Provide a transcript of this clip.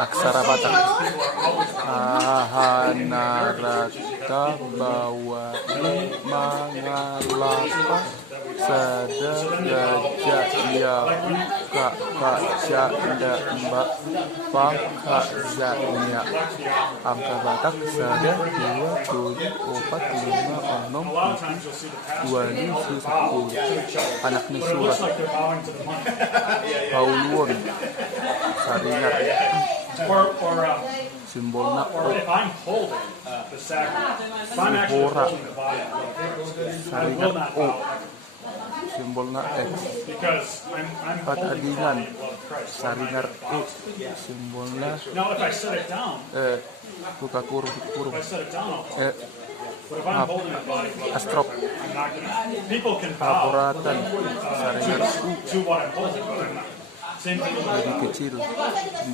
Aksara Batak. Ahanarata bawani mangalapa sada gajah yahu kakak janda mbak pakak zanya. Angka Batak sada 2 7 4 5 6 7 2 10. Anak ni surat Pauluon Saringat simbolna Sihora Saringat O simbolna X. Patadingan Saringar E simbolna buka kurung astrok Paboratan Saringar U jadi kecil.